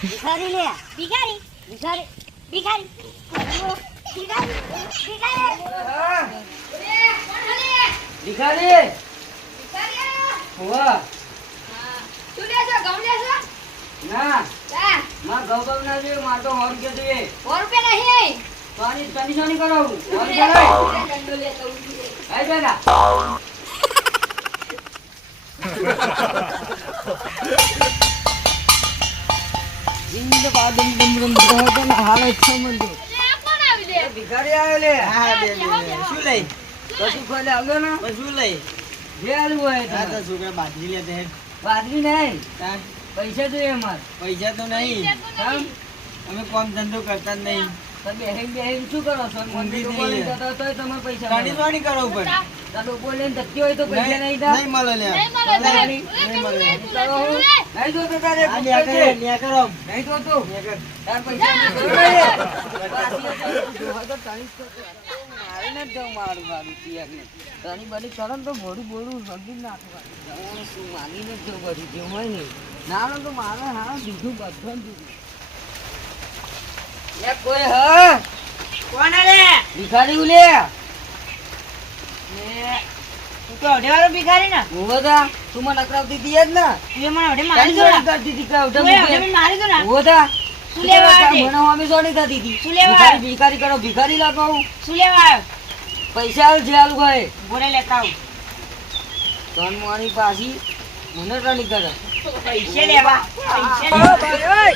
ભિખારી લે ભિખારી ભિખારી ભિખારી ભિખારી હોવા તું લેજો ઘઉં લેજો ના જા માં ઘઉં બહુ ના જોઈએ માર તો 100 રૂપિયા જોઈએ 100 રૂપિયા નહીં પાણી સોની કરાવું 100 રૂપિયા દંડો લેતો આઈ બેટા ઇન્દ બાદમ દમ તો હાલ છે મંદો કોણ આવી દે ભિખારી આવ્યો લે હા દે શું લઈ કશું ખોલે આવ્યો ને શું લઈ જે આલુ હોય આ તો છોકરા બાજરી લેતે હે બાદરી નહીં તા પૈસા જોઈએ અમાર પૈસા તો નહીં કેમ અમે કામ ધંધો કરતા જ નહીં તો બેહીન શું કરો છો મંદિર મંદિર બોલી નહીં. જતા તોય તમારે પૈસા ગાડી મળે. વાણી કરો ઉપર તારો બોલે ને ધક્કી હોય તો પૈસા નહીં થાય નહીં મળે લે નહીં મળે નહીં મળે કરો હું. નહીં જોતો તારે આ ન્યા કરો ન્યા કરો નહીં જોતો ન્યા કર તાર પૈસા નહીં જોઈએ. પાછી જોવા તો તારી જ તો મારે નથી જવું મારું પિયરને. તારી બધી કરો ને તો મોડું સમજી જ નાખું. જવાનું શું માગીને જ જવું બધું જેવું હોય ને. ના તો મારે હા દીધું બધું દીધું. એ કોઈ હા કોણ આલે ભિખારી ઉલે તું તો અઢેવાળો ભિખારી ને ઉભા તું મને અકરાવતી હતી જ ને તું મને અઢે મારી દો તારી કરતી હતી કે ઉઠે તું અઢે મને મારી દો ને ઉભા શું લેવા આવ્યો? મને અમે સોની થતી હતી શું લેવા આવ્યો? ભિખારી કરો ભિખારી લાગાવું શું લેવા આવ્યો પૈસા આલ જે આલુ હોય બોલે લેતા આવું તન મારી પાછી મને ટણી કરે પૈસે લેવા પૈસે લેવા